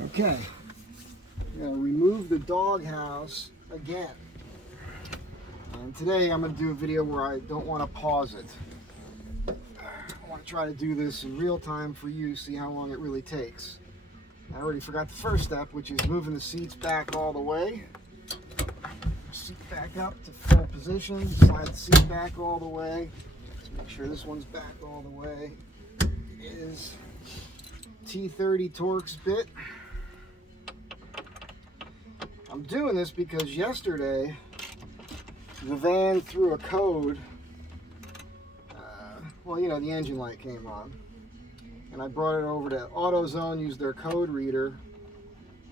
Okay, I'm going to remove the doghouse again. And today I'm going to do a video where I don't want to pause it. I want to try to do this in real time for you, see how long it really takes. I already forgot the first step, which is moving the seats back all the way. Seat back up to full position, slide the seat back all the way. Let's make sure this one's back all the way. It is T30 Torx bit. I'm doing this because yesterday the van threw a code. Well, you know, the engine light came on. And I brought it over to AutoZone, used their code reader,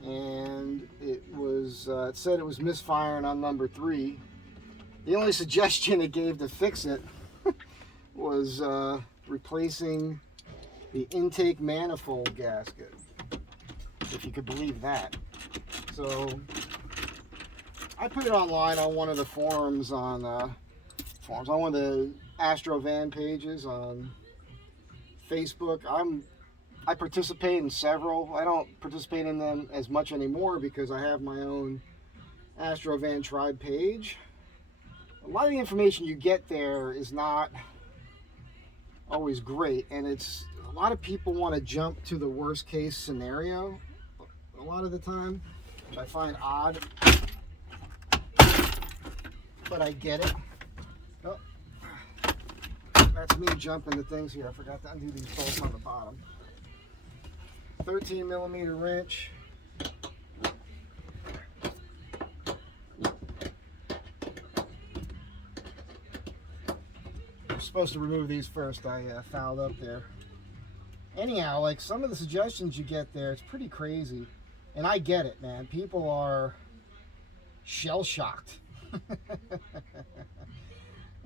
and it was it said it was misfiring on number 3. The only suggestion it gave to fix it was replacing the intake manifold gasket, if you could believe that. So I put it online on one of the forums on one of the Astro van pages on Facebook. I participate in several. I don't participate in them as much anymore because I have my own Astro Van Tribe page. A lot of the information you get there is not always great, and it's a lot of people want to jump to the worst case scenario a lot of the time, which I find odd, but I get it. Oh, that's me jumping the things here. I forgot to undo these bolts on the bottom. 13 millimeter wrench. I'm supposed to remove these first. I fouled up there. Anyhow, like some of the suggestions you get there, it's pretty crazy. And I get it, man. People are shell-shocked.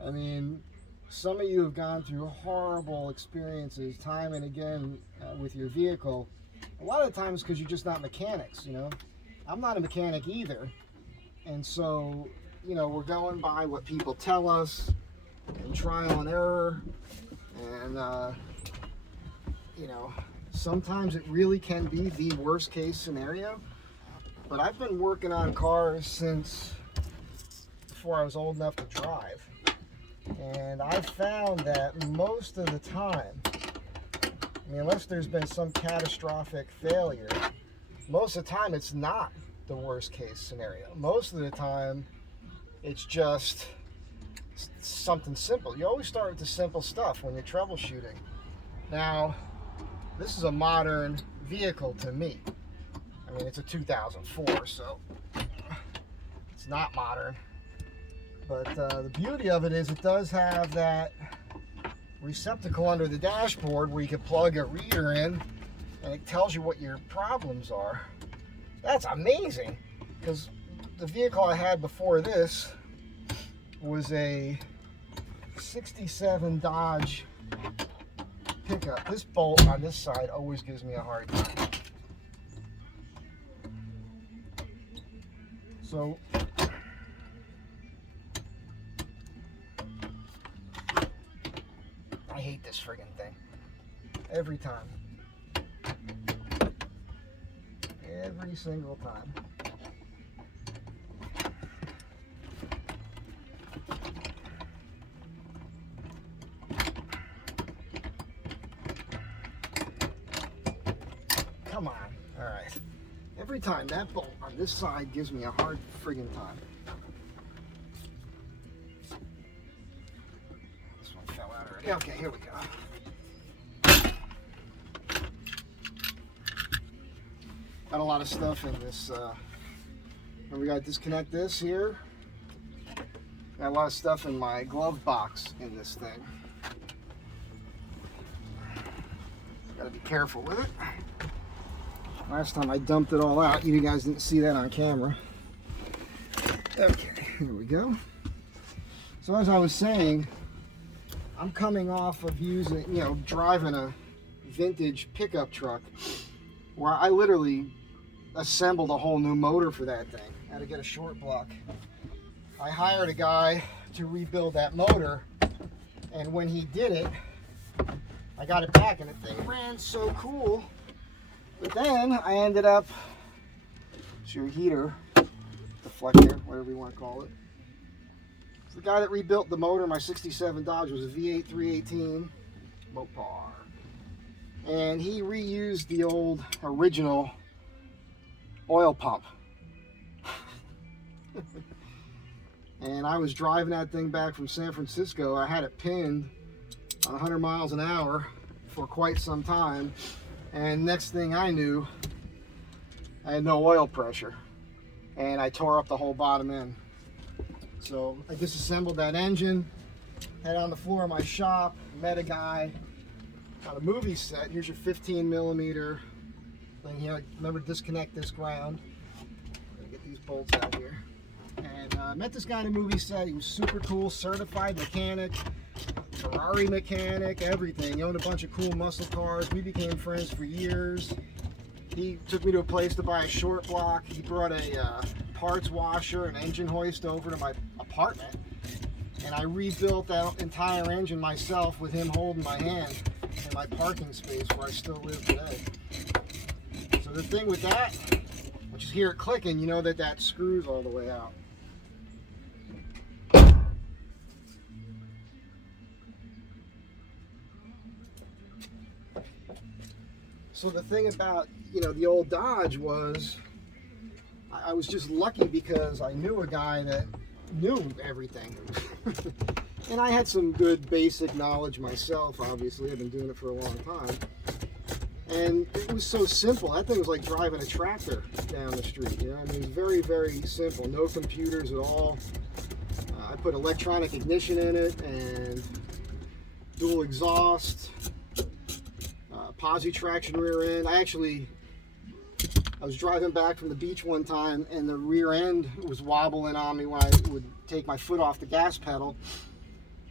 I mean, some of you have gone through horrible experiences time and again with your vehicle. A lot of times because you're just not mechanics, you know. I'm not a mechanic either. And so, you know, we're going by what people tell us and trial and error. And, you know, sometimes it really can be the worst case scenario. But I've been working on cars since before I was old enough to drive. And I found that most of the time, I mean, unless there's been some catastrophic failure, most of the time it's not the worst case scenario. Most of the time it's just something simple. You always start with the simple stuff when you're troubleshooting. Now, this is a modern vehicle to me. I mean, it's a 2004, so it's not modern. But the beauty of it is it does have that receptacle under the dashboard where you can plug a reader in and it tells you what your problems are. That's amazing, because the vehicle I had before this was a 67 Dodge pickup. This bolt on this side always gives me a hard time. So I hate this friggin' thing. Every time. Every single time. Come on. Alright. Every time that bolt on this side gives me a hard friggin' time. This one fell out already. Okay, here we go. Got a lot of stuff in this. And we got to disconnect this here. Got a lot of stuff in my glove box in this thing. Got to be careful with it. Last time I dumped it all out, you guys didn't see that on camera. Okay, here we go. So as I was saying, I'm coming off of using, you know, driving a vintage pickup truck where I literally assembled a whole new motor for that thing. I had to get a short block. I hired a guy to rebuild that motor, and when he did it, I got it back and the thing ran so cool. But then I ended up, it's your heater, deflector, whatever you want to call it. It's the guy that rebuilt the motor in my 67 Dodge. It was a V8 318 Mopar. And he reused the old original oil pump. And I was driving that thing back from San Francisco. I had it pinned on 100 miles an hour for quite some time. And next thing I knew, I had no oil pressure. And I tore up the whole bottom end. So I disassembled that engine, had it on the floor of my shop, met a guy on a movie set. Here's your 15 millimeter thing here. Remember to disconnect this ground. Get these bolts out here. And I met this guy on a movie set. He was super cool, certified mechanic, Ferrari mechanic, everything. He owned a bunch of cool muscle cars. We became friends for years. He took me to a place to buy a short block. He brought a parts washer and engine hoist over to my apartment. And I rebuilt that entire engine myself with him holding my hand in my parking space where I still live today. So the thing with that, once you hear it clicking, you know that that screws all the way out. So the thing about, the old Dodge was, I was just lucky because I knew a guy that knew everything. And I had some good basic knowledge myself, obviously. I've been doing it for a long time. And it was so simple. That thing was like driving a tractor down the street. I mean, it was very, very simple. No computers at all. I put electronic ignition in it and dual exhaust. Posi traction rear end. I was driving back from the beach one time and the rear end was wobbling on me when I would take my foot off the gas pedal.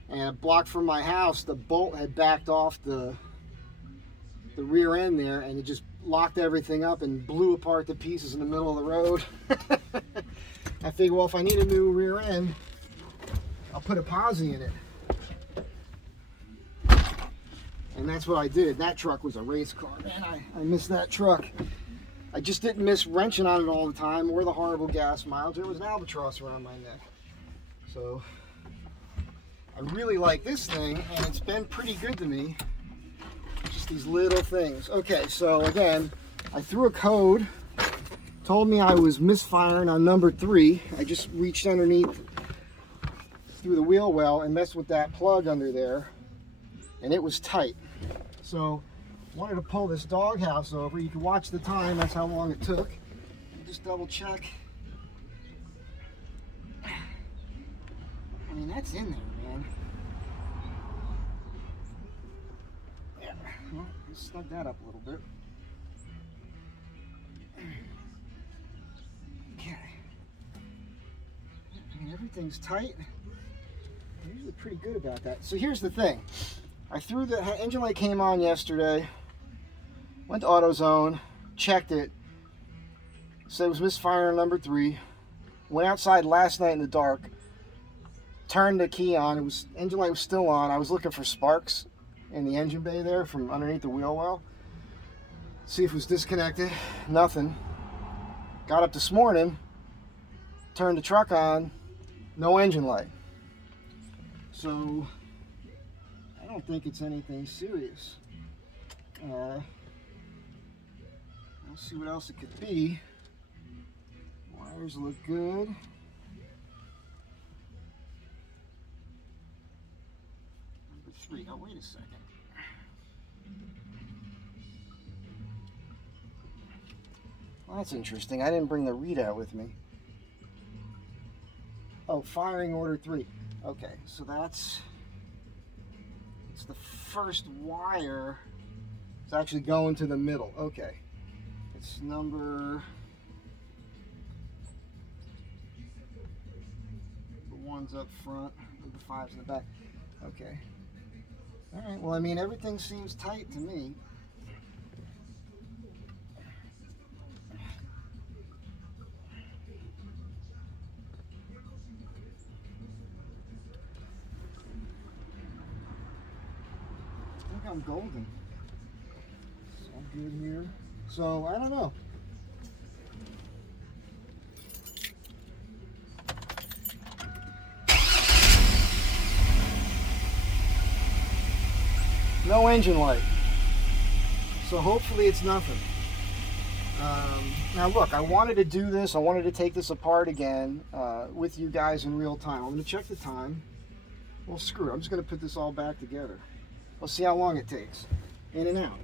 And a block from my house, the bolt had backed off the rear end there, and it just locked everything up and blew apart to pieces in the middle of the road. I figured, well, if I need a new rear end, I'll put a posi in it. And that's what I did. That truck was a race car. Man, I missed that truck. I just didn't miss wrenching on it all the time or the horrible gas mileage. There was an albatross around my neck. So I really like this thing, and it's been pretty good to me. Just these little things. Okay, so again, I threw a code, told me I was misfiring on number 3. I just reached underneath through the wheel well and messed with that plug under there, and it was tight. So I wanted to pull this doghouse over. You can watch the time, that's how long it took. Just double check. I mean, that's in there, man. Yeah, well, let's snug that up a little bit. Okay. I mean, everything's tight. I'm usually pretty good about that. So here's the thing. I threw the engine light came on yesterday, went to AutoZone, checked it, said it was misfiring on number 3, went outside last night in the dark, turned the key on, engine light was still on. I was looking for sparks in the engine bay there from underneath the wheel well, see if it was disconnected, nothing. Got up this morning, turned the truck on, no engine light. So I don't think it's anything serious. Let's see what else it could be. Wires look good. Number 3. Oh, wait a second. Well, that's interesting. I didn't bring the readout with me. Oh, firing order 3. Okay, so it's the first wire. It's actually going to the middle. Okay. It's number... the 1's up front, the 5's in the back. Okay. Alright, well, I mean, everything seems tight to me. I think I'm golden. It's all good here. So I don't know. No engine light. So hopefully it's nothing. Now look, I wanted to do this. I wanted to take this apart again with you guys in real time. I'm going to check the time. Well, screw it. I'm just going to put this all back together. We'll see how long it takes. In and out.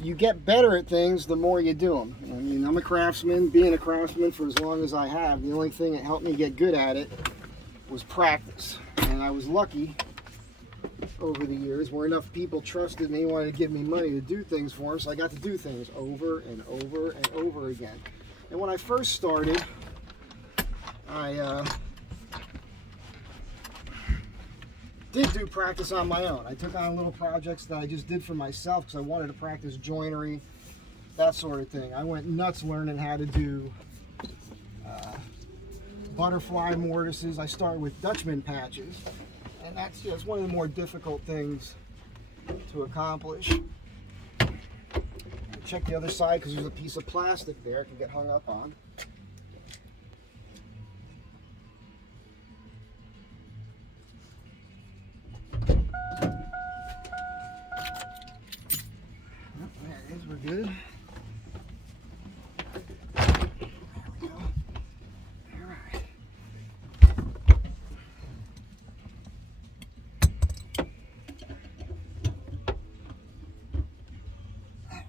You get better at things the more you do them. I mean, I'm a craftsman. Being a craftsman for as long as I have, the only thing that helped me get good at it was practice. And I was lucky over the years where enough people trusted me, wanted to give me money to do things for them, so I got to do things over and over and over again. And when I first started, I did do practice on my own. I took on little projects that I just did for myself because I wanted to practice joinery, that sort of thing. I went nuts learning how to do butterfly mortises. I started with Dutchman patches, and that's just one of the more difficult things to accomplish. Check the other side because there's a piece of plastic there it can get hung up on. There it is, we're good.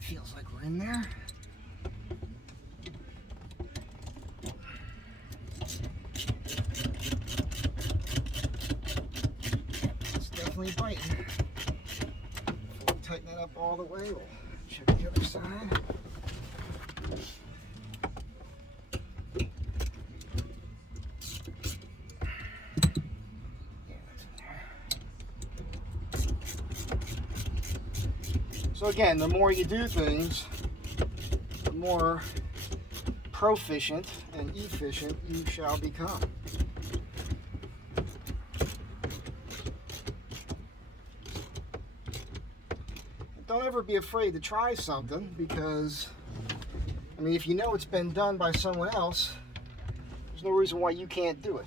Feels like we're in there. It's definitely biting. Before we tighten that up all the way, we'll check the other side. So again, the more you do things, the more proficient and efficient you shall become. Don't ever be afraid to try something because, I mean, if you know it's been done by someone else, there's no reason why you can't do it.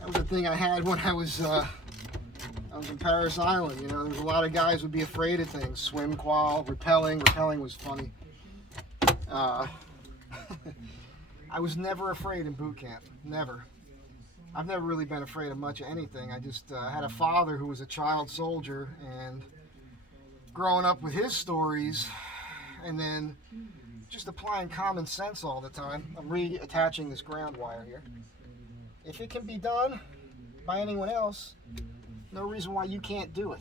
That was the thing I had when I was in Paris Island. You know, there's a lot of guys who would be afraid of things. Swim qual, rappelling. Rappelling was funny. I was never afraid in boot camp. Never. I've never really been afraid of much of anything. I just had a father who was a child soldier, and growing up with his stories and then just applying common sense all the time. I'm reattaching this ground wire here. If it can be done by anyone else, no reason why you can't do it.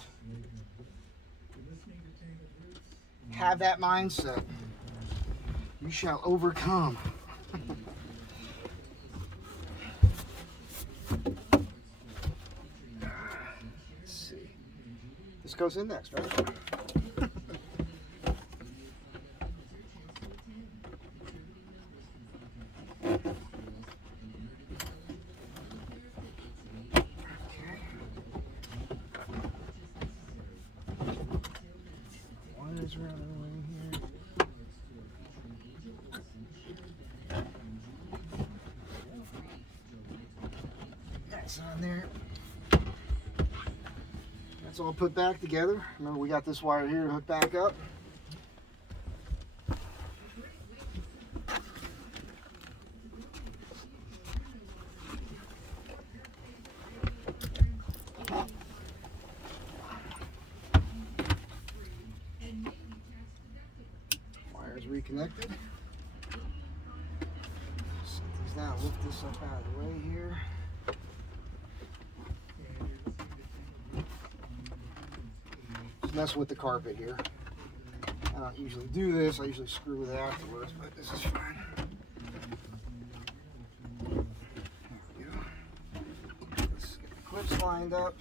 Have that mindset. You shall overcome. Let's see. This goes in next, right? On there. That's all put back together. Remember, we got this wire here to hook back up. Wires reconnected. Set these down, lift this up out of the way here. Mess with the carpet here. I don't usually do this. I usually screw with it afterwards, but this is fine. There we go. Let's get the clips lined up.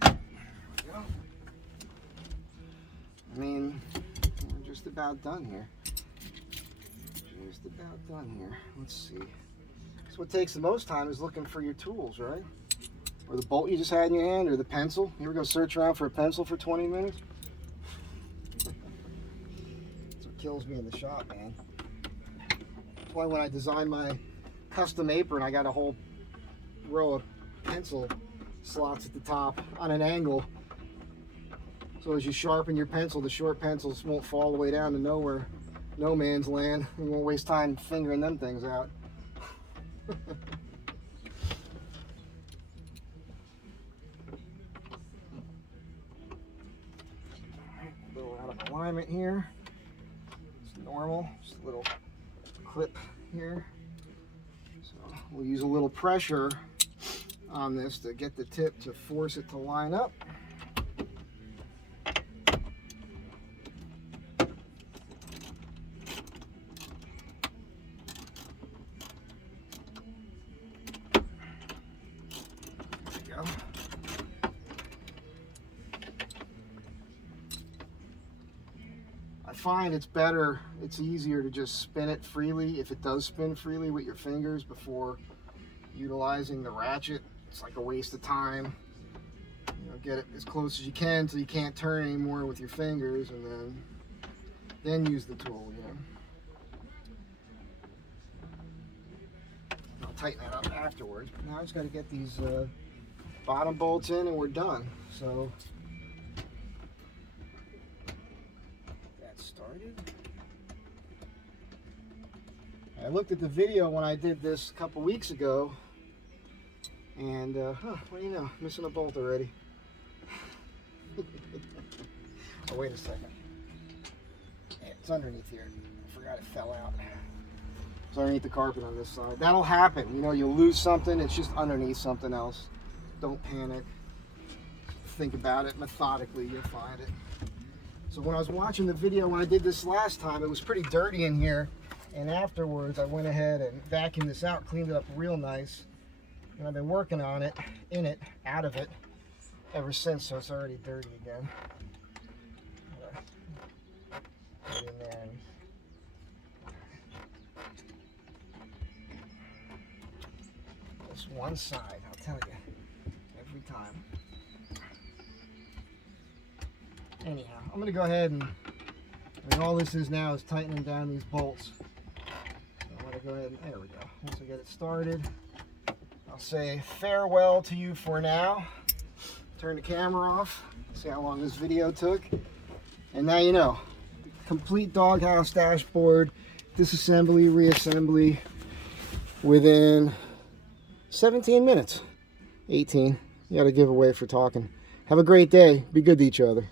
There we go. I mean, we're just about done here. Just about done here. Let's see. So what takes the most time is looking for your tools, right? Or the bolt you just had in your hand, or the pencil. You ever go search around for a pencil for 20 minutes? That's what kills me in the shop, man. That's why when I designed my custom apron, I got a whole row of pencil slots at the top on an angle. So as you sharpen your pencil, the short pencils won't fall all the way down to nowhere, no man's land. You won't waste time fingering them things out. A little out of alignment here. It's normal. Just a little clip here. So we'll use a little pressure on this to get the tip to force it to line up. I find it's better, it's easier to just spin it freely, if it does spin freely, with your fingers before utilizing the ratchet. It's like a waste of time. You know, get it as close as you can so you can't turn anymore with your fingers, and then use the tool, you know. I'll tighten that up afterwards, but now I just got to get these bottom bolts in and we're done. So started. I looked at the video when I did this a couple weeks ago, and what do you know, missing a bolt already. Oh, wait a second. Yeah, it's underneath here. I forgot it fell out. It's underneath the carpet on this side. That'll happen. You know, you'll lose something, it's just underneath something else. Don't panic. Think about it methodically, you'll find it. So when I was watching the video when I did this last time, it was pretty dirty in here, and afterwards I went ahead and vacuumed this out, cleaned it up real nice, and I've been working on it, out of it, ever since, so it's already dirty again. Put it in there. Just one side, I'll tell you, every time. Anyhow, I'm going to go ahead and all this is now is tightening down these bolts. So I'm going to go ahead and, there we go. Once I get it started, I'll say farewell to you for now. Turn the camera off, see how long this video took. And now you know, complete doghouse dashboard, disassembly, reassembly within 17 minutes. 18. You got a giveaway for talking. Have a great day. Be good to each other.